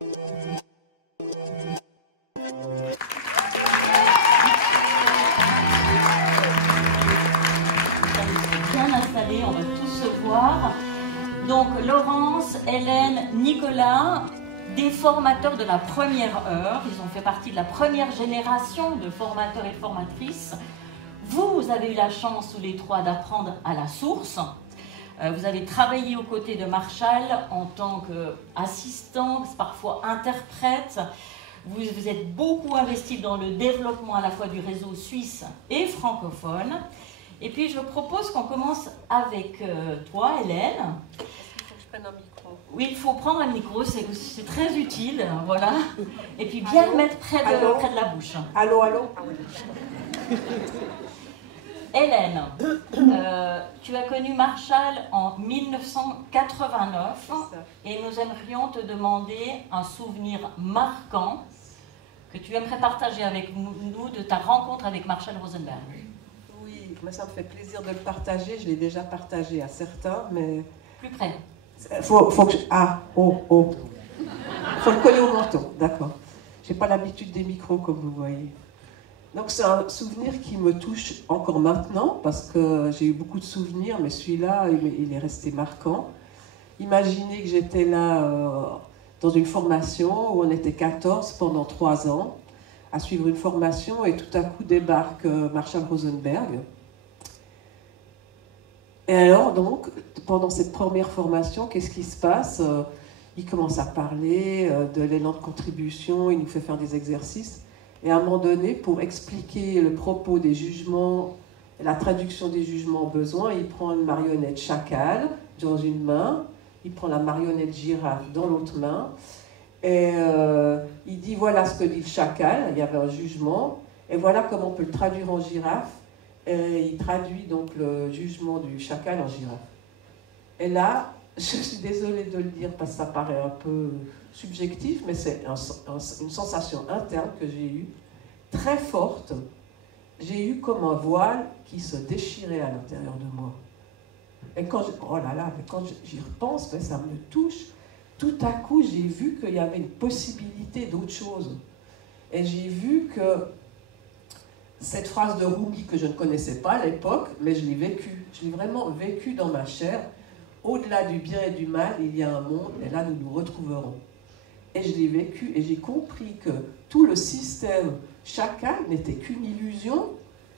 Bien installés, on va tous se voir. Donc Laurence, Hélène, Nicolas, des formateurs de la première heure. Ils ont fait partie de la première génération de formateurs et formatrices. Vous avez eu la chance tous les trois d'apprendre à la source. Vous avez travaillé aux côtés de Marshall en tant qu'assistant, parfois interprète. Vous vous êtes beaucoup investi dans le développement à la fois du réseau suisse et francophone. Et puis je propose qu'on commence avec toi, Hélène. Il faut que je prenne un micro. Oui, il faut prendre un micro, c'est très utile, voilà. Et puis bien le mettre près de la bouche. Allô, allô. Hélène, tu as connu Marshall en 1989 et nous aimerions te demander un souvenir marquant que tu aimerais partager avec nous de ta rencontre avec Marshall Rosenberg. Oui, moi ça me fait plaisir de le partager. Je l'ai déjà partagé à certains, mais... Plus près. Faut que je... Ah, oh. Faut le coller au menton, d'accord. J'ai pas l'habitude des micros, comme vous voyez. Donc c'est un souvenir qui me touche encore maintenant, parce que j'ai eu beaucoup de souvenirs, mais celui-là, il est resté marquant. Imaginez que j'étais là dans une formation où on était 14 pendant 3 ans, à suivre une formation, et tout à coup débarque Marshall Rosenberg. Et alors donc, pendant cette première formation, qu'est-ce qui se passe? Il commence à parler de l'élan de contribution, il nous fait faire des exercices. Et à un moment donné, pour expliquer le propos des jugements, la traduction des jugements au besoin, il prend une marionnette chacal dans une main, il prend la marionnette girafe dans l'autre main, et il dit voilà ce que dit le chacal, il y avait un jugement, et voilà comment on peut le traduire en girafe, et il traduit donc le jugement du chacal en girafe. Et là, je suis désolée de le dire parce que ça paraît un peu subjectif, mais c'est une sensation interne que j'ai eue, très forte. J'ai eu comme un voile qui se déchirait à l'intérieur de moi. Et quand j'y repense, ben, ça me touche. Tout à coup, j'ai vu qu'il y avait une possibilité d'autre chose. Et j'ai vu que cette phrase de Rumi que je ne connaissais pas à l'époque, mais je l'ai vécue. Je l'ai vraiment vécue dans ma chair. Au-delà du bien et du mal, il y a un monde, et là nous nous retrouverons. Et je l'ai vécu, et j'ai compris que tout le système chacal n'était qu'une illusion,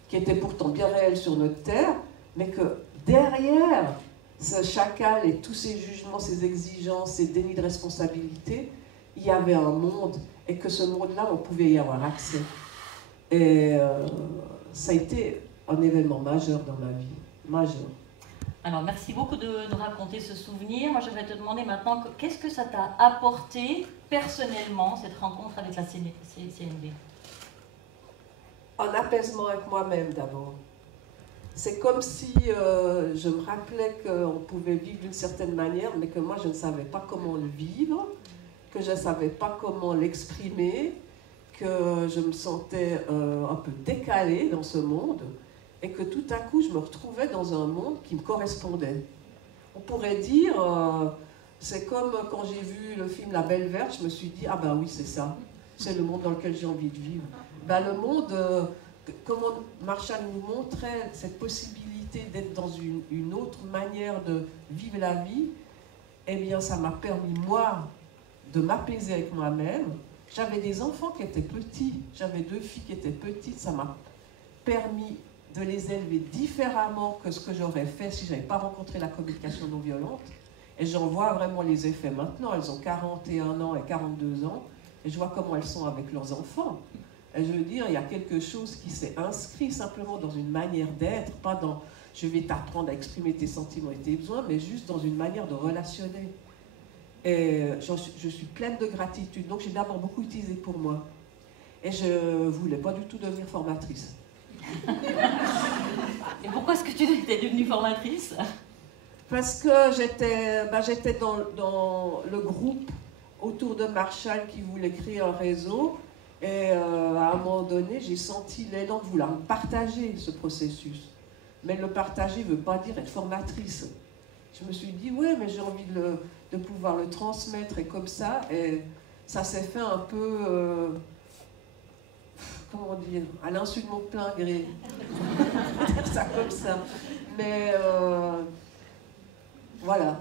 qui était pourtant bien réelle sur notre terre, mais que derrière ce chacal et tous ces jugements, ces exigences, ces dénis de responsabilité, il y avait un monde, et que ce monde-là, on pouvait y avoir accès. Et ça a été un événement majeur dans ma vie, majeur. Alors, merci beaucoup de nous raconter ce souvenir. Moi, j'aimerais te demander maintenant, qu'est-ce que ça t'a apporté personnellement, cette rencontre avec la CNV? Un apaisement avec moi-même d'abord. C'est comme si je me rappelais qu'on pouvait vivre d'une certaine manière, mais que moi, je ne savais pas comment le vivre, que je ne savais pas comment l'exprimer, que je me sentais un peu décalée dans ce monde, et que tout à coup, je me retrouvais dans un monde qui me correspondait. On pourrait dire, c'est comme quand j'ai vu le film La Belle Verte, je me suis dit, ah ben oui, c'est ça, c'est le monde dans lequel j'ai envie de vivre. Ben, le monde, comment Marshall nous montrait cette possibilité d'être dans une autre manière de vivre la vie, eh bien ça m'a permis, moi, de m'apaiser avec moi-même. J'avais des enfants qui étaient petits, j'avais 2 filles qui étaient petites, ça m'a permis de les élever différemment que ce que j'aurais fait si je n'avais pas rencontré la communication non violente. Et j'en vois vraiment les effets maintenant. Elles ont 41 ans et 42 ans, et je vois comment elles sont avec leurs enfants. Et je veux dire, il y a quelque chose qui s'est inscrit simplement dans une manière d'être, pas dans « je vais t'apprendre à exprimer tes sentiments et tes besoins », mais juste dans une manière de relationner. Et je suis pleine de gratitude. Donc j'ai d'abord beaucoup utilisé pour moi. Et je ne voulais pas du tout devenir formatrice. Et pourquoi est-ce que tu étais devenue formatrice? Parce que j'étais dans le groupe autour de Marshall qui voulait créer un réseau. Et à un moment donné, j'ai senti l'élan de vouloir partager ce processus. Mais le partager ne veut pas dire être formatrice. Je me suis dit, oui, mais j'ai envie de pouvoir le transmettre et comme ça. Et ça s'est fait un peu, comment dire, à l'insu de mon plein gré. On va dire ça comme ça. Mais voilà.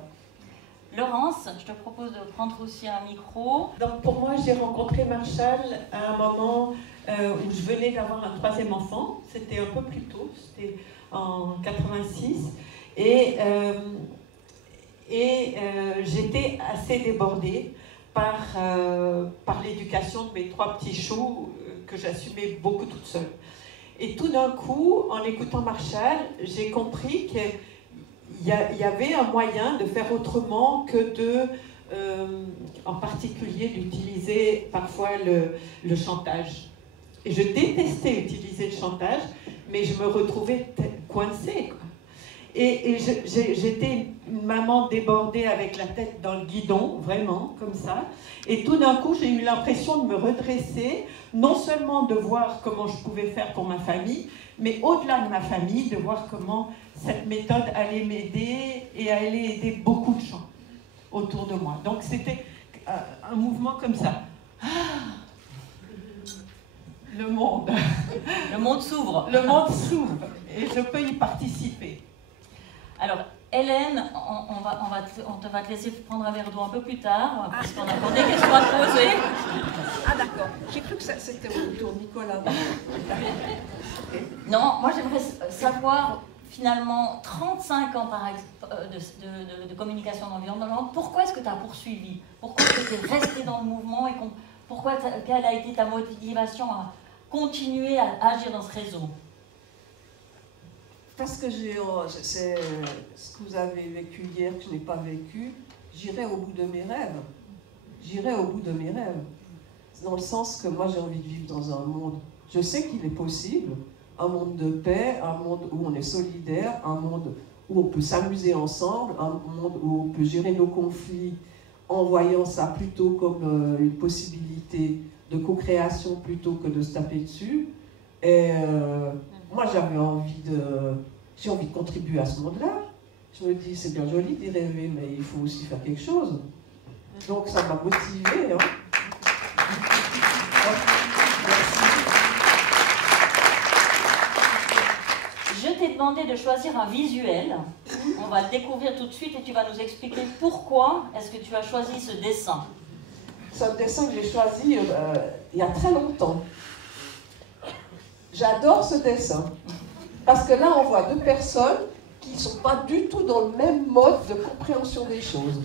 Laurence, je te propose de prendre aussi un micro. Donc pour moi, j'ai rencontré Marshall à un moment où je venais d'avoir un 3e enfant. C'était un peu plus tôt, c'était en 86. Et j'étais assez débordée par l'éducation de mes 3 petits choux que j'assumais beaucoup toute seule. Et tout d'un coup, en écoutant Marshall, j'ai compris qu'il y avait un moyen de faire autrement que de, en particulier, d'utiliser parfois le chantage. Et je détestais utiliser le chantage, mais je me retrouvais coincée, quoi. Et j'étais une maman débordée avec la tête dans le guidon, vraiment, comme ça. Et tout d'un coup, j'ai eu l'impression de me redresser, non seulement de voir comment je pouvais faire pour ma famille, mais au-delà de ma famille, de voir comment cette méthode allait m'aider et allait aider beaucoup de gens autour de moi. Donc c'était un mouvement comme ça. Le monde. Le monde s'ouvre. Le monde s'ouvre et je peux y participer. Alors, Hélène, on va te laisser prendre un verre d'eau un peu plus tard, parce qu'on a encore des questions à te poser. Ah d'accord, j'ai cru que c'était autour de Nicolas. Non, moi j'aimerais savoir, finalement, 35 ans de communication d'environnement, pourquoi est-ce que tu as poursuivi? Pourquoi est-ce que tu es resté dans le mouvement et quelle a été ta motivation à continuer à agir dans ce réseau? Parce que c'est ce que vous avez vécu hier, que je n'ai pas vécu, j'irai au bout de mes rêves. J'irai au bout de mes rêves. Dans le sens que moi j'ai envie de vivre dans un monde, je sais qu'il est possible, un monde de paix, un monde où on est solidaire, un monde où on peut s'amuser ensemble, un monde où on peut gérer nos conflits en voyant ça plutôt comme une possibilité de co-création plutôt que de se taper dessus. Et moi, j'ai envie de contribuer à ce monde-là. Je me dis, c'est bien joli d'y rêver, mais il faut aussi faire quelque chose. Donc, ça m'a motivée. Hein. Je t'ai demandé de choisir un visuel. On va le découvrir tout de suite et tu vas nous expliquer pourquoi est-ce que tu as choisi ce dessin. C'est un dessin que j'ai choisi il y a très longtemps. J'adore ce dessin, parce que là, on voit 2 personnes qui ne sont pas du tout dans le même mode de compréhension des choses.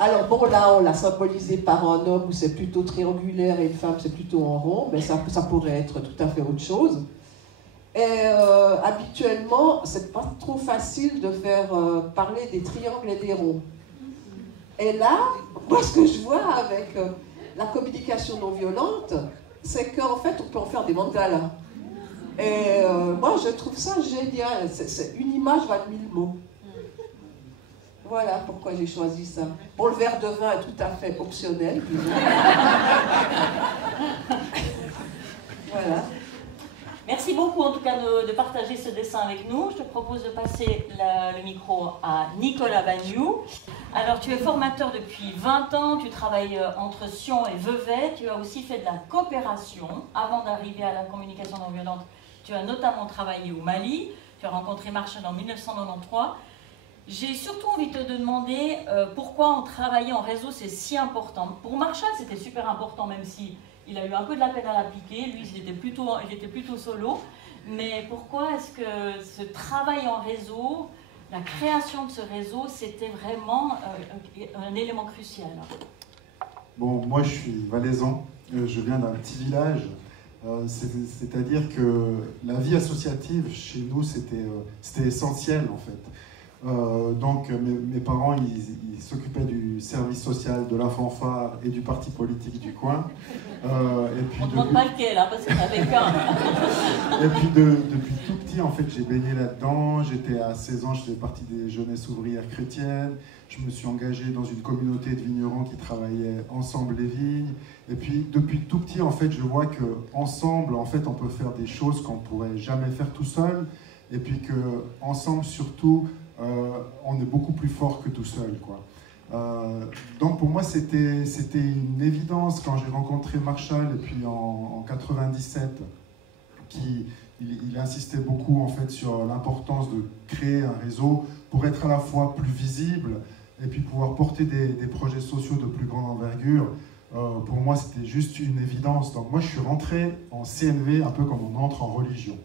Alors bon, là, on l'a symbolisé par un homme où c'est plutôt triangulaire et une femme, c'est plutôt en rond, mais ça pourrait être tout à fait autre chose. Et habituellement, c'est pas trop facile de faire parler des triangles et des ronds. Et là, moi, ce que je vois avec la communication non violente, c'est qu'en fait, on peut en faire des mandalas. Et moi, je trouve ça génial. Une image valent 1000 mots. Voilà pourquoi j'ai choisi ça. Bon, le verre de vin est tout à fait optionnel. Voilà. Merci beaucoup en tout cas de partager ce dessin avec nous. Je te propose de passer le micro à Nicolas Bagnoud. Alors tu es formateur depuis 20 ans, tu travailles entre Sion et Vevey, tu as aussi fait de la coopération avant d'arriver à la communication non violente. Tu as notamment travaillé au Mali, tu as rencontré Marshall en 1993. J'ai surtout envie de te demander pourquoi en travailler en réseau c'est si important. Pour Marshall c'était super important même si il a eu un peu de la peine à l'appliquer, lui il était plutôt solo, mais pourquoi est-ce que ce travail en réseau, la création de ce réseau, c'était vraiment un élément crucial? Bon, moi je suis valaisan, je viens d'un petit village, c'est-à-dire que la vie associative chez nous c'était essentiel en fait. Donc mes parents ils s'occupaient du service social, de la fanfare et du parti politique du coin. Et puis on ne demande pas lequel, hein, parce qu'on avait qu'un. Et puis depuis tout petit en fait j'ai baigné là-dedans. J'étais à 16 ans, je faisais partie des jeunesses ouvrières chrétiennes. Je me suis engagé dans une communauté de vignerons qui travaillaient ensemble les vignes. Et puis depuis tout petit en fait je vois que ensemble en fait on peut faire des choses qu'on pourrait jamais faire tout seul. Et puis que ensemble surtout on est beaucoup plus fort que tout seul, quoi. Donc pour moi, c'était une évidence quand j'ai rencontré Marshall, et puis en 97, il insistait beaucoup en fait sur l'importance de créer un réseau pour être à la fois plus visible et puis pouvoir porter des projets sociaux de plus grande envergure. Pour moi, c'était juste une évidence. Donc moi, je suis rentré en CNV un peu comme on entre en religion.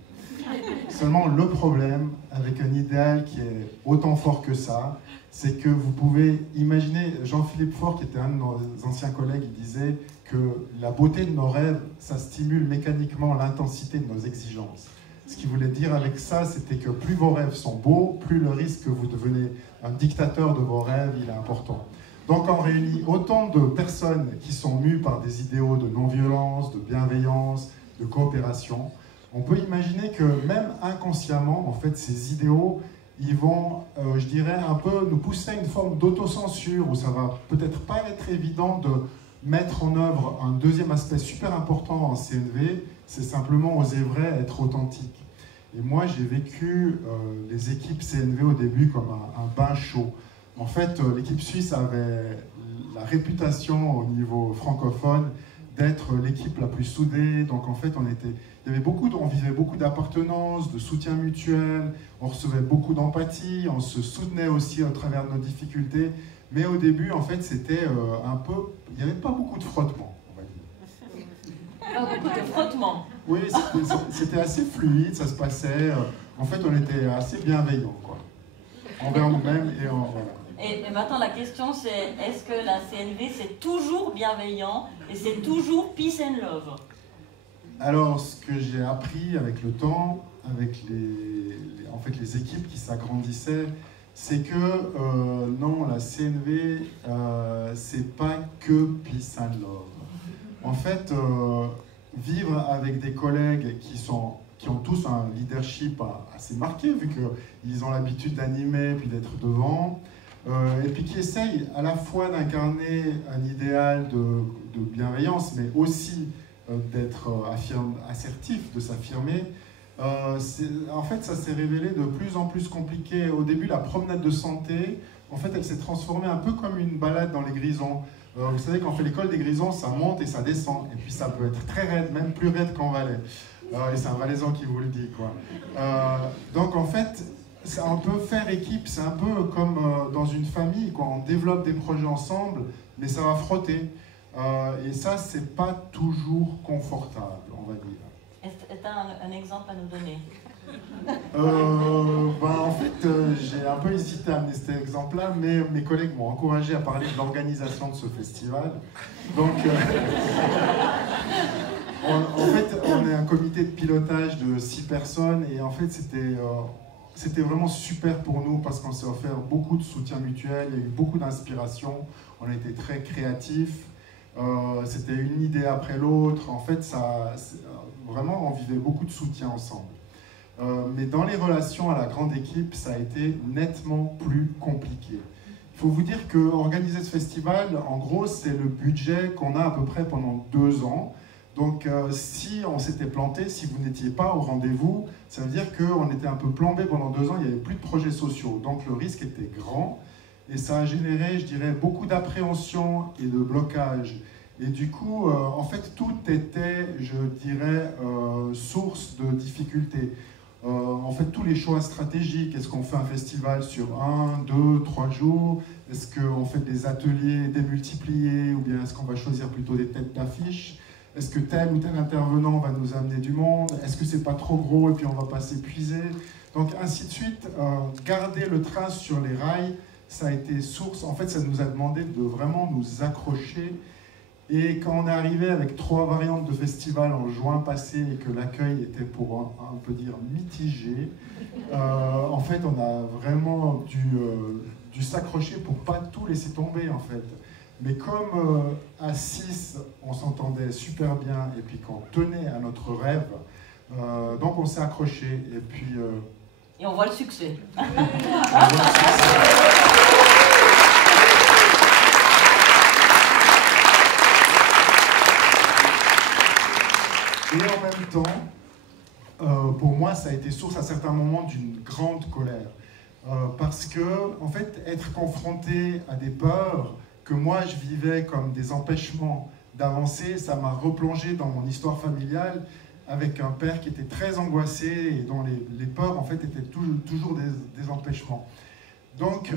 Seulement, le problème avec un idéal qui est autant fort que ça, c'est que vous pouvez imaginer, Jean-Philippe Faure, qui était un de nos anciens collègues, il disait que la beauté de nos rêves, ça stimule mécaniquement l'intensité de nos exigences. Ce qu'il voulait dire avec ça, c'était que plus vos rêves sont beaux, plus le risque que vous devenez un dictateur de vos rêves, il est important. Donc on réunit autant de personnes qui sont mues par des idéaux de non-violence, de bienveillance, de coopération. On peut imaginer que même inconsciemment, en fait, ces idéaux, ils vont, je dirais, un peu nous pousser à une forme d'autocensure où ça va peut-être pas être évident de mettre en œuvre un deuxième aspect super important en CNV, c'est simplement oser vrai, être authentique. Et moi, j'ai vécu les équipes CNV au début comme un bain chaud. En fait, l'équipe suisse avait la réputation au niveau francophone d'être l'équipe la plus soudée. Donc en fait, on vivait beaucoup d'appartenance, de soutien mutuel, on recevait beaucoup d'empathie, on se soutenait aussi au travers de nos difficultés. Mais au début, en fait, c'était un peu... Il n'y avait pas beaucoup de frottement, on va dire. Pas beaucoup de frottement. Oui, c'était assez fluide, ça se passait. En fait, on était assez bienveillants, quoi. Envers nous-mêmes et en... Voilà. Et maintenant, la question, c'est est-ce que la CNV, c'est toujours bienveillant et c'est toujours peace and love? Alors, ce que j'ai appris avec le temps, avec les équipes qui s'agrandissaient, c'est que non, la CNV, c'est pas que peace and love. En fait, vivre avec des collègues qui ont tous un leadership assez marqué, vu qu'ils ont l'habitude d'animer puis d'être devant, et puis qui essayent à la fois d'incarner un idéal de bienveillance, mais aussi d'être assertif, de s'affirmer. En fait, ça s'est révélé de plus en plus compliqué. Au début, la promenade de santé, en fait, elle s'est transformée un peu comme une balade dans les Grisons. Vous savez, quand on fait l'école des Grisons, ça monte et ça descend. Et puis ça peut être très raide, même plus raide qu'en Valais. Et c'est un Valaisan qui vous le dit, quoi. Donc, en fait, c'est un peu faire équipe. C'est un peu comme dans une famille, quoi. On développe des projets ensemble, mais ça va frotter. Et ça, c'est pas toujours confortable, on va dire. Est-ce que tu as un exemple à nous donner? En fait, j'ai un peu hésité à amener cet exemple-là, mais mes collègues m'ont encouragé à parler de l'organisation de ce festival. Donc, en fait, on est un comité de pilotage de 6 personnes, et en fait, c'était vraiment super pour nous parce qu'on s'est offert beaucoup de soutien mutuel, il y a eu beaucoup d'inspiration, on a été très créatifs. C'était une idée après l'autre. En fait, vraiment, on vivait beaucoup de soutien ensemble. Mais dans les relations à la grande équipe, ça a été nettement plus compliqué. Il faut vous dire qu'organiser ce festival, en gros, c'est le budget qu'on a à peu près pendant 2 ans. Donc, si on s'était planté, si vous n'étiez pas au rendez-vous, ça veut dire qu'on était un peu plombé pendant 2 ans, il n'y avait plus de projets sociaux. Donc, le risque était grand. Et ça a généré, je dirais, beaucoup d'appréhension et de blocage. Et du coup, en fait, tout était, je dirais, source de difficultés. En fait, tous les choix stratégiques, est-ce qu'on fait un festival sur 1, 2, 3 jours? Est-ce qu'on fait des ateliers démultipliés? Ou bien est-ce qu'on va choisir plutôt des têtes d'affiche? Est-ce que tel ou tel intervenant va nous amener du monde? Est-ce que c'est pas trop gros et puis on va pas s'épuiser? Donc, ainsi de suite, garder le train sur les rails, ça a été source, en fait, ça nous a demandé de vraiment nous accrocher. Et quand on est arrivé avec 3 variantes de festival en juin passé et que l'accueil était, pour on peut dire, mitigé, en fait, on a vraiment dû s'accrocher pour pas tout laisser tomber, en fait. Mais comme à 6, on s'entendait super bien et puis qu'on tenait à notre rêve, donc on s'est accroché et puis... Et on voit le succès. Et en même temps, pour moi, ça a été source à certains moments d'une grande colère. parce que, en fait, être confronté à des peurs que moi je vivais comme des empêchements d'avancer, ça m'a replongé dans mon histoire familiale avec un père qui était très angoissé et dont les peurs, en fait, étaient toujours des empêchements. Donc,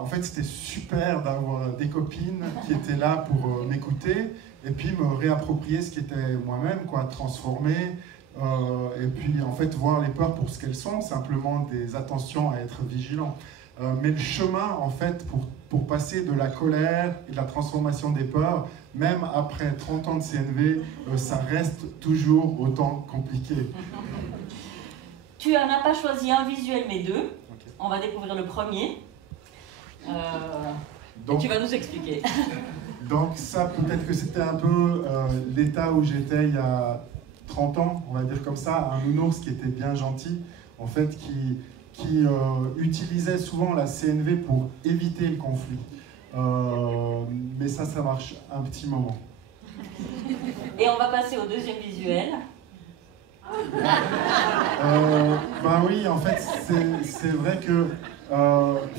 en fait, c'était super d'avoir des copines qui étaient là pour m'écouter et puis me réapproprier ce qui était moi-même, quoi, transformer. Et puis en fait voir les peurs pour ce qu'elles sont, simplement des attentions à être vigilant. Mais le chemin en fait pour passer de la colère et de la transformation des peurs, même après 30 ans de CNV, ça reste toujours autant compliqué. Tu n'en as pas choisi un visuel mais deux. Okay. On va découvrir le premier. Donc, tu vas nous expliquer. Donc ça peut-être que c'était un peu l'état où j'étais il y a 30 ans, on va dire comme ça, un nounours qui était bien gentil, en fait, qui utilisait souvent la CNV pour éviter le conflit. Mais ça marche un petit moment. Et on va passer au deuxième visuel. Ben oui, en fait, c'est vrai que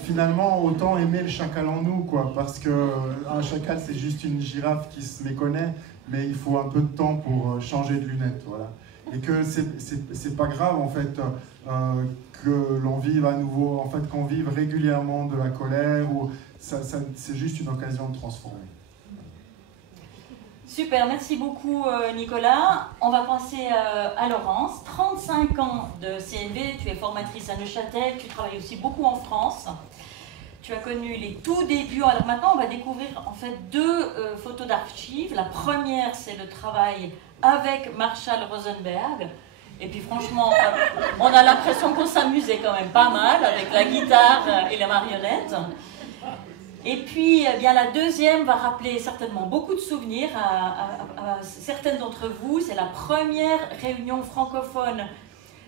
finalement, autant aimer le chacal en nous, quoi, parce qu'un chacal, c'est juste une girafe qui se méconnaît, mais il faut un peu de temps pour changer de lunettes, voilà. Et que c'est pas grave, en fait, que l'on vive à nouveau, en fait, qu'on vive régulièrement de la colère, ou c'est juste une occasion de transformer. Super, merci beaucoup Nicolas. On va passer à Laurence. 35 ans de CNV, tu es formatrice à Neuchâtel, tu travailles aussi beaucoup en France. Tu as connu les tout débuts. Alors maintenant, on va découvrir en fait deux photos d'archives. La première, c'est le travail avec Marshall Rosenberg. Et puis franchement, on a l'impression qu'on s'amusait quand même pas mal avec la guitare et les marionnettes. Et puis, eh bien, la deuxième va rappeler certainement beaucoup de souvenirs à certaines d'entre vous. C'est la première réunion francophone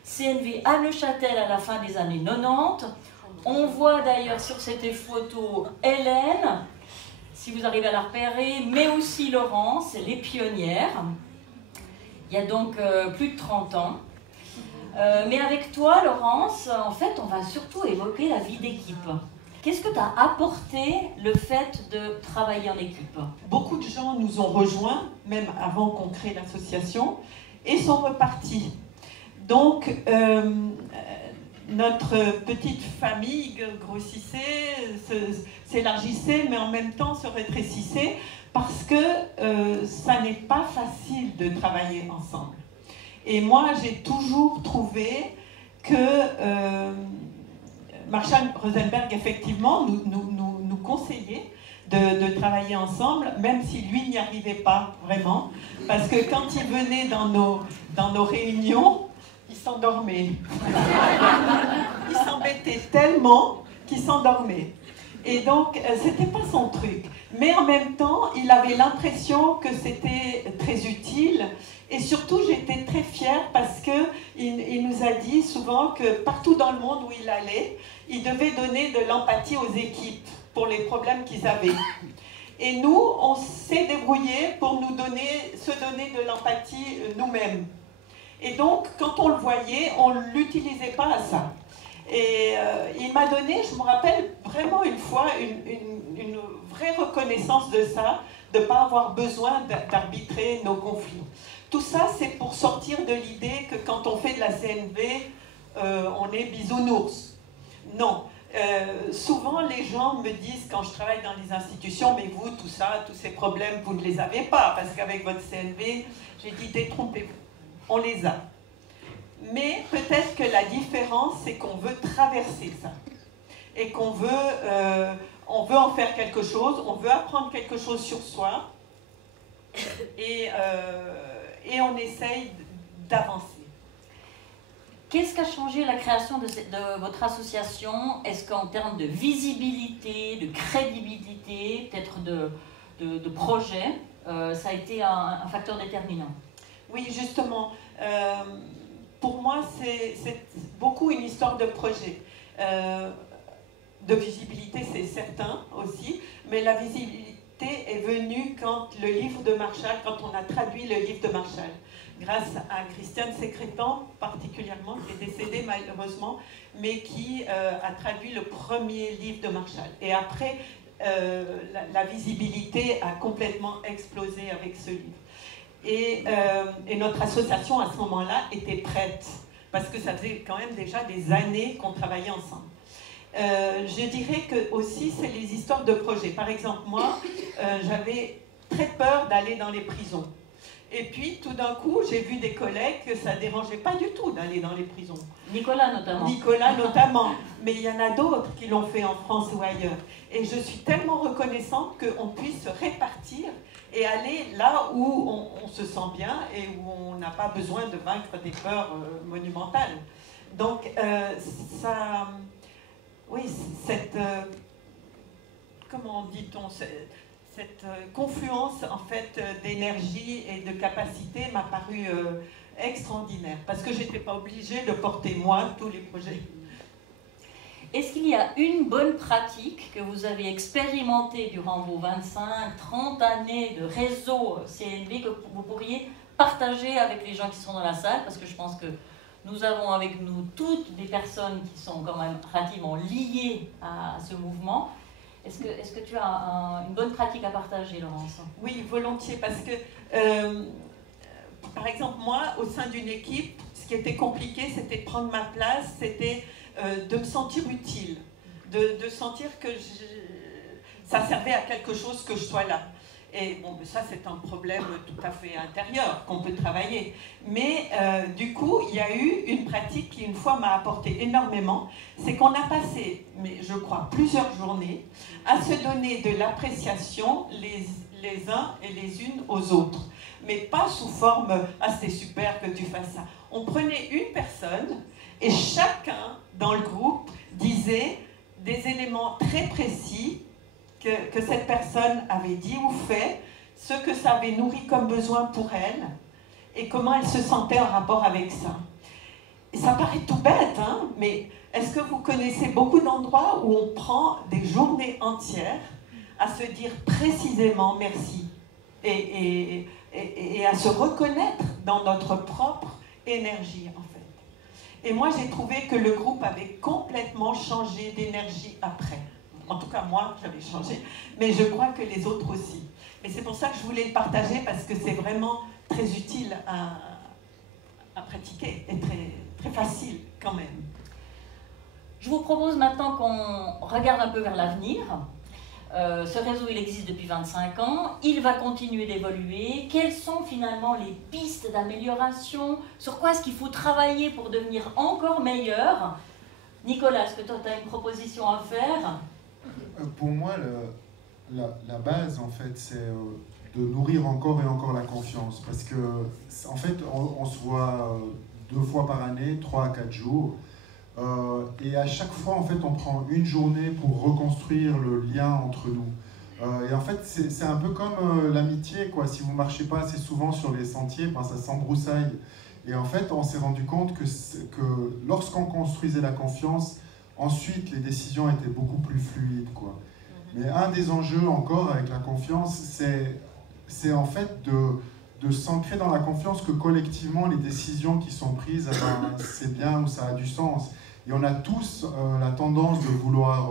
CNV à Neuchâtel à la fin des années 90. On voit d'ailleurs sur cette photo Hélène, si vous arrivez à la repérer, mais aussi Laurence, les pionnières. Il y a donc plus de 30 ans. Mais avec toi, Laurence, en fait, on va surtout évoquer la vie d'équipe. Qu'est-ce que t'a apporté le fait de travailler en équipe? Beaucoup de gens nous ont rejoints, même avant qu'on crée l'association, et sont repartis. Donc, notre petite famille grossissait, s'élargissait, mais en même temps se rétrécissait, parce que ça n'est pas facile de travailler ensemble. Et moi, j'ai toujours trouvé que Marshall Rosenberg, effectivement, nous conseillait de travailler ensemble, même si lui n'y arrivait pas vraiment, parce que quand il venait dans nos réunions, il s'endormait. Il s'embêtait tellement qu'il s'endormait. Et donc, c'était pas son truc. Mais en même temps, il avait l'impression que c'était très utile. Et surtout, j'étais très fière parce qu'il nous a dit souvent que partout dans le monde où il allait, il devait donner de l'empathie aux équipes pour les problèmes qu'ils avaient. Et nous, on s'est débrouillés pour se donner de l'empathie nous-mêmes. Et donc, quand on le voyait, on ne l'utilisait pas à ça. Et il m'a donné, je me rappelle vraiment une fois, une vraie reconnaissance de ça, de ne pas avoir besoin d'arbitrer nos conflits. Tout ça, c'est pour sortir de l'idée que quand on fait de la CNV, on est bisounours. Non. Souvent, les gens me disent, quand je travaille dans les institutions, mais vous, tout ça, tous ces problèmes, vous ne les avez pas, parce qu'avec votre CNV, j'ai dit, détrompez-vous. On les a. Mais peut-être que la différence, c'est qu'on veut traverser ça. Et qu'on veut, on veut en faire quelque chose, on veut apprendre quelque chose sur soi. Et on essaye d'avancer. Qu'est-ce qu'a changé la création de votre association? Est-ce qu'en termes de visibilité, de crédibilité, peut-être de projet, ça a été un facteur déterminant? Oui, justement. Pour moi, c'est beaucoup une histoire de projet. De visibilité, c'est certain aussi, mais la visibilité curiosité est venue quand le livre de Marshall, quand on a traduit le livre de Marshall, grâce à Christiane Sécrétan particulièrement, qui est décédée malheureusement, mais qui a traduit le premier livre de Marshall. Et après, la visibilité a complètement explosé avec ce livre. Et notre association, à ce moment-là, était prête, parce que ça faisait quand même déjà des années qu'on travaillait ensemble. Je dirais que aussi, c'est les histoires de projets. Par exemple, moi, j'avais très peur d'aller dans les prisons. Et puis, tout d'un coup, j'ai vu des collègues que ça ne dérangeait pas du tout d'aller dans les prisons. Nicolas notamment. Nicolas notamment. Mais il y en a d'autres qui l'ont fait en France ou ailleurs. Et je suis tellement reconnaissante qu'on puisse se répartir et aller là où on se sent bien et où on n'a pas besoin de vaincre des peurs monumentales. Donc, ça... Oui, cette... comment dit-on, cette confluence en fait d'énergie et de capacité m'a paru extraordinaire, parce que je n'étais pas obligée de porter moi tous les projets. Est-ce qu'il y a une bonne pratique que vous avez expérimentée durant vos 25-30 années de réseau CNV que vous pourriez partager avec les gens qui sont dans la salle? Parce que je pense que nous avons avec nous toutes des personnes qui sont quand même relativement liées à ce mouvement. Est-ce que tu as une bonne pratique à partager, Laurence? Oui, volontiers, parce que, par exemple, moi, au sein d'une équipe, ce qui était compliqué, c'était de prendre ma place, c'était de me sentir utile, de sentir que ça servait à quelque chose que je sois là. Et bon, ça, c'est un problème tout à fait intérieur qu'on peut travailler. Mais du coup, il y a eu une pratique qui, une fois, m'a apporté énormément. C'est qu'on a passé, mais je crois, plusieurs journées à se donner de l'appréciation les uns et les unes aux autres. Mais pas sous forme « Ah, c'était super que tu fasses ça ». On prenait une personne et chacun dans le groupe disait des éléments très précis que cette personne avait dit ou fait, ce que ça avait nourri comme besoin pour elle, et comment elle se sentait en rapport avec ça. Et ça paraît tout bête, hein, mais est-ce que vous connaissez beaucoup d'endroits où on prend des journées entières à se dire précisément merci, et à se reconnaître dans notre propre énergie, en fait. Et moi, j'ai trouvé que le groupe avait complètement changé d'énergie après. En tout cas, moi, j'avais changé, mais je crois que les autres aussi. Et c'est pour ça que je voulais le partager, parce que c'est vraiment très utile à pratiquer, et très, très facile quand même. Je vous propose maintenant qu'on regarde un peu vers l'avenir. Ce réseau, il existe depuis 25 ans, il va continuer d'évoluer. Quelles sont finalement les pistes d'amélioration? Sur quoi est-ce qu'il faut travailler pour devenir encore meilleur? Nicolas, est-ce que toi, tu as une proposition à faire? Pour moi, la base, en fait, c'est de nourrir encore et encore la confiance. Parce que, en fait, on se voit 2 fois par année, 3 à 4 jours. Et à chaque fois, en fait, on prend une journée pour reconstruire le lien entre nous. Et en fait, c'est un peu comme l'amitié, quoi. Si vous ne marchez pas assez souvent sur les sentiers, ben, ça s'embroussaille. Et en fait, on s'est rendu compte que lorsqu'on construisait la confiance, ensuite, les décisions étaient beaucoup plus fluides, quoi. Mais un des enjeux encore avec la confiance, c'est en fait de s'ancrer dans la confiance que collectivement, les décisions qui sont prises, c'est bien ou ça a du sens. Et on a tous la tendance de vouloir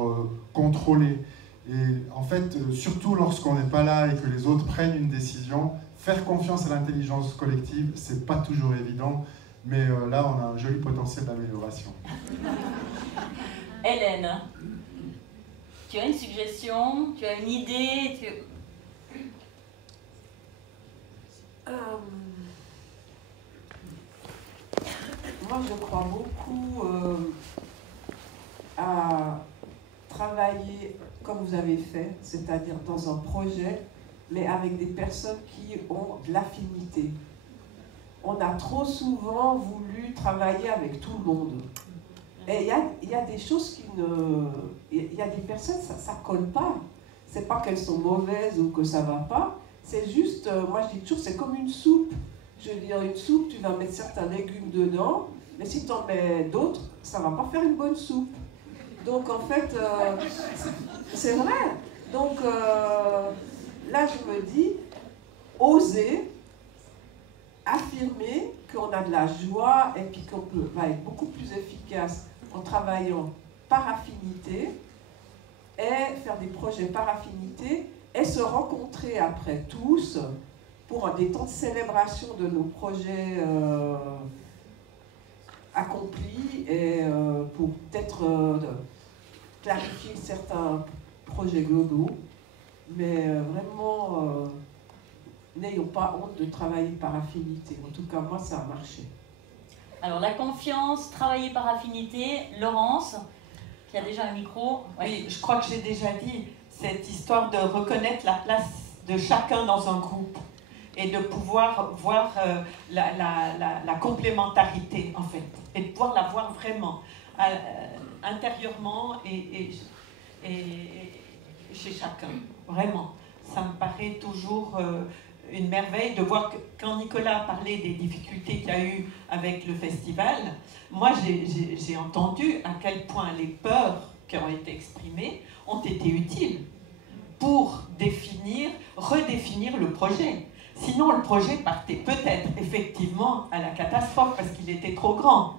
contrôler. Et en fait, surtout lorsqu'on n'est pas là et que les autres prennent une décision, faire confiance à l'intelligence collective, c'est pas toujours évident. Mais là, on a un joli potentiel d'amélioration. Hélène, tu as une suggestion? Tu as une idée? Moi, je crois beaucoup à travailler comme vous avez fait, c'est-à-dire dans un projet, mais avec des personnes qui ont de l'affinité. On a trop souvent voulu travailler avec tout le monde. Et il y a des choses qui ne... Il y a des personnes, ça ne colle pas. C'est pas qu'elles sont mauvaises ou que ça ne va pas. C'est juste, moi je dis toujours, c'est comme une soupe. Je veux dire, une soupe, tu vas mettre certains légumes dedans, mais si tu en mets d'autres, ça ne va pas faire une bonne soupe. Donc en fait, c'est vrai. Donc là, je me dis, oser affirmer qu'on a de la joie et puis qu'on va être beaucoup plus efficace en travaillant par affinité et faire des projets par affinité et se rencontrer après tous pour des temps de célébration de nos projets accomplis et pour peut-être clarifier certains projets globaux. Mais vraiment, n'ayons pas honte de travailler par affinité. En tout cas, moi, ça a marché. Alors, la confiance, travailler par affinité. Laurence, qui a déjà un micro. Ouais. Oui, je crois que j'ai déjà dit cette histoire de reconnaître la place de chacun dans un groupe et de pouvoir voir la complémentarité, en fait, et de pouvoir la voir vraiment intérieurement et chez chacun, vraiment. Ça me paraît toujours une merveille de voir que quand Nicolas a parlé des difficultés qu'il y a eu avec le festival, moi j'ai entendu à quel point les peurs qui ont été exprimées ont été utiles pour redéfinir le projet. Sinon, le projet partait peut-être effectivement à la catastrophe parce qu'il était trop grand.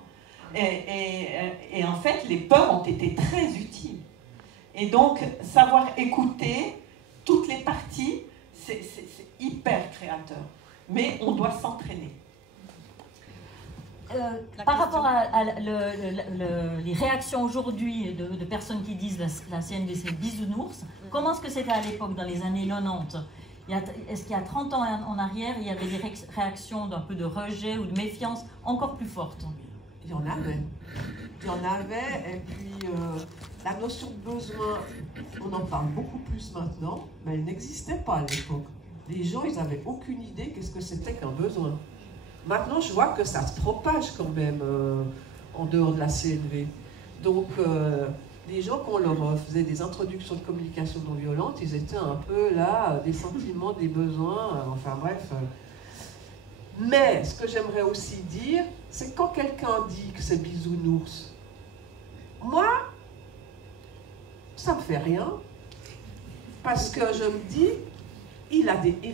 Et en fait, les peurs ont été très utiles. Et donc, savoir écouter toutes les parties, c'est hyper créateur. Mais on doit s'entraîner. Par rapport à les réactions aujourd'hui de personnes qui disent la CNV c'est bisounours, comment est-ce que c'était à l'époque, dans les années 90 ? Est-ce qu'il y a 30 ans en arrière, il y avait des réactions d'un peu de rejet ou de méfiance encore plus fortes ? Il y en avait. Il y en avait, et puis la notion de besoin, on en parle beaucoup plus maintenant, mais elle n'existait pas à l'époque. Les gens, ils n'avaient aucune idée qu'est-ce que c'était qu'un besoin. Maintenant, je vois que ça se propage quand même en dehors de la CNV. Donc, les gens, quand on leur faisait des introductions de communication non violente, ils étaient un peu là, des sentiments, des besoins, enfin bref. Mais ce que j'aimerais aussi dire, c'est quand quelqu'un dit que c'est bisounours, moi, ça me fait rien, parce que je me dis, il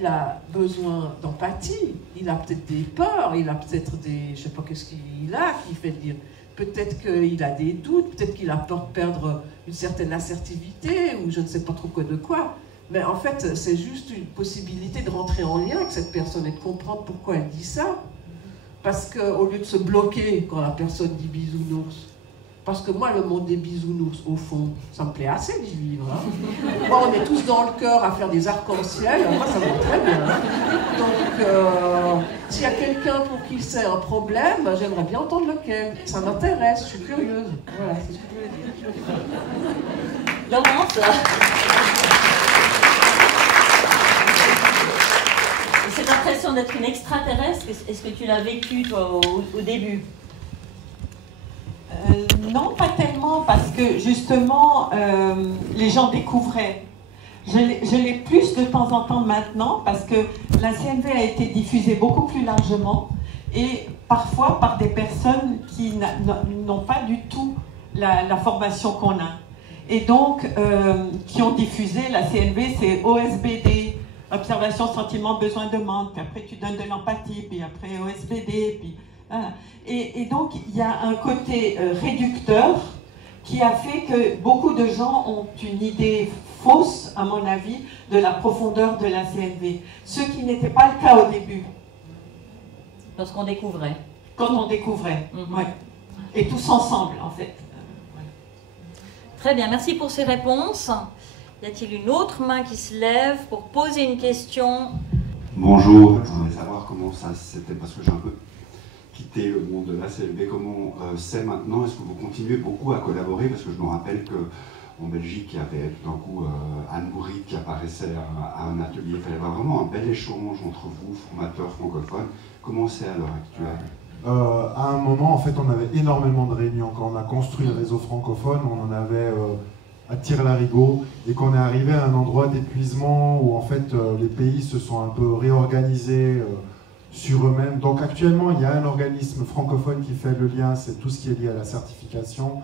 a besoin d'empathie, il a peut-être des peurs, il a peut-être des, je sais pas qu'est-ce qu'il a qui fait dire, peut-être qu'il a des doutes, peut-être qu'il a peur de perdre une certaine assertivité, ou je ne sais pas trop quoi de quoi. Mais en fait, c'est juste une possibilité de rentrer en lien avec cette personne et de comprendre pourquoi elle dit ça. Parce qu'au lieu de se bloquer quand la personne dit bisounours, parce que moi, le monde des bisounours, au fond, ça me plaît assez d'y vivre. Hein. Moi, on est tous dans le cœur à faire des arcs-en-ciel, moi, ça me va très bien. Hein. Donc, s'il y a quelqu'un pour qui c'est un problème, j'aimerais bien entendre lequel. Ça m'intéresse, je suis curieuse. Voilà, c'est ce que je voulais dire. Laurence, cette impression d'être une extraterrestre, est-ce que tu l'as vécu, toi, au début ? Non, pas tellement, parce que justement, les gens découvraient. Je l'ai plus de temps en temps maintenant, parce que la CNV a été diffusée beaucoup plus largement, et parfois par des personnes qui n'ont pas du tout la formation qu'on a. Et donc, qui ont diffusé la CNV, c'est OSBD, observation, sentiment, besoin, demande, puis après tu donnes de l'empathie, puis après OSBD, puis... Voilà. Et donc, il y a un côté réducteur qui a fait que beaucoup de gens ont une idée fausse, à mon avis, de la profondeur de la CNV. Ce qui n'était pas le cas au début. Lorsqu'on découvrait. Quand on découvrait, ouais. Et tous ensemble, en fait. Ouais. Très bien, merci pour ces réponses. Y a-t-il une autre main qui se lève pour poser une question ? Bonjour, je voudrais savoir comment ça c'était, parce que j'ai un peu quitté le monde de la CNV, comment c'est maintenant, est-ce que vous continuez beaucoup à collaborer, parce que je me rappelle qu'en Belgique, il y avait tout d'un coup Anne Bourrit qui apparaissait à un atelier, il fallait avoir vraiment un bel échange entre vous, formateurs francophones. Comment c'est à l'heure actuelle ? À un moment, en fait, on avait énormément de réunions. Quand on a construit le réseau francophone, on en avait à Tire-Larigot, et qu'on est arrivé à un endroit d'épuisement où, en fait, les pays se sont un peu réorganisés sur eux-mêmes. Donc actuellement, il y a un organisme francophone qui fait le lien, c'est tout ce qui est lié à la certification.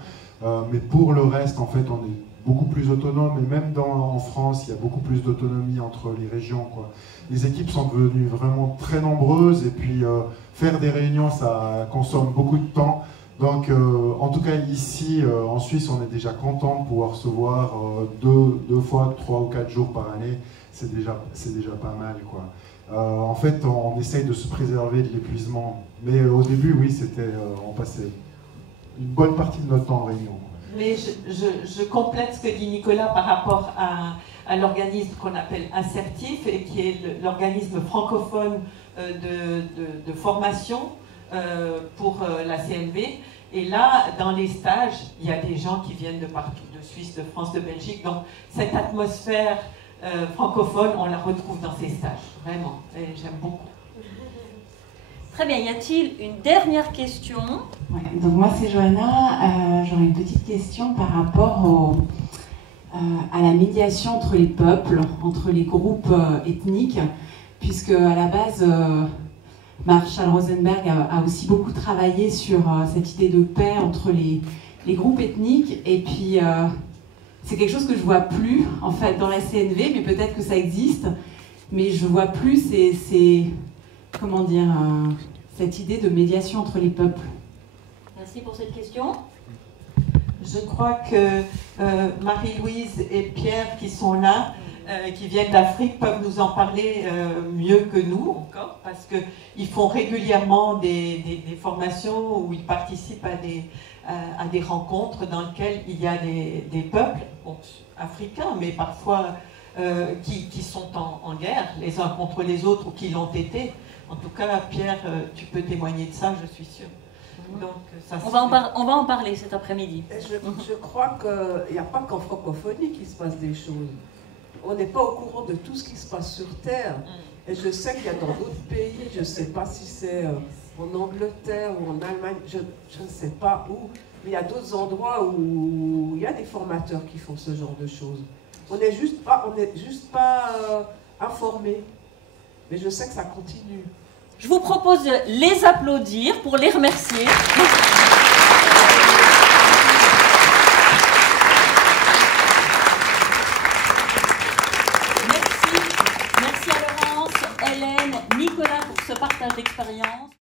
Mais pour le reste, en fait, on est beaucoup plus autonome, et même en France, il y a beaucoup plus d'autonomie entre les régions, quoi. Les équipes sont devenues vraiment très nombreuses, et puis faire des réunions, ça consomme beaucoup de temps. Donc, en tout cas, ici, en Suisse, on est déjà content de pouvoir se voir deux fois, 3 ou 4 jours par année. C'est déjà pas mal, quoi. En fait, on essaye de se préserver de l'épuisement. Mais au début, oui, on passait une bonne partie de notre temps en réunion. Mais je complète ce que dit Nicolas par rapport à l'organisme qu'on appelle Assertif, et qui est l'organisme francophone de formation pour la CNV. Et là, dans les stages, il y a des gens qui viennent de partout, de Suisse, de France, de Belgique. Donc, cette atmosphère francophone, on la retrouve dans ces stages, vraiment. Et j'aime beaucoup. Très bien, y a-t-il une dernière question? Ouais, donc moi c'est Johanna, j'aurais une petite question par rapport à la médiation entre les peuples, entre les groupes ethniques, puisque à la base Marshall Rosenberg a aussi beaucoup travaillé sur cette idée de paix entre les groupes ethniques, et puis c'est quelque chose que je vois plus en fait dans la CNV, mais peut-être que ça existe, mais je vois plus comment dire, cette idée de médiation entre les peuples. Merci pour cette question. Je crois que Marie-Louise et Pierre qui sont là, qui viennent d'Afrique, peuvent nous en parler mieux que nous encore, parce qu'ils font régulièrement des formations où ils participent à des rencontres dans lesquelles il y a des peuples africains, mais parfois qui sont en guerre les uns contre les autres, ou qui l'ont été. En tout cas, Pierre, tu peux témoigner de ça, je suis sûre. Donc, ça on va en parler cet après-midi. Je crois qu'il n'y a pas qu'en francophonie qu'il se passe des choses. On n'est pas au courant de tout ce qui se passe sur Terre. Et je sais qu'il y a dans d'autres pays, je ne sais pas si c'est en Angleterre ou en Allemagne, je ne sais pas où, mais il y a d'autres endroits où il y a des formateurs qui font ce genre de choses. On n'est juste pas informés. Mais je sais que ça continue. Je vous propose de les applaudir pour les remercier. Merci à Laurence, Hélène, Nicolas pour ce partage d'expérience.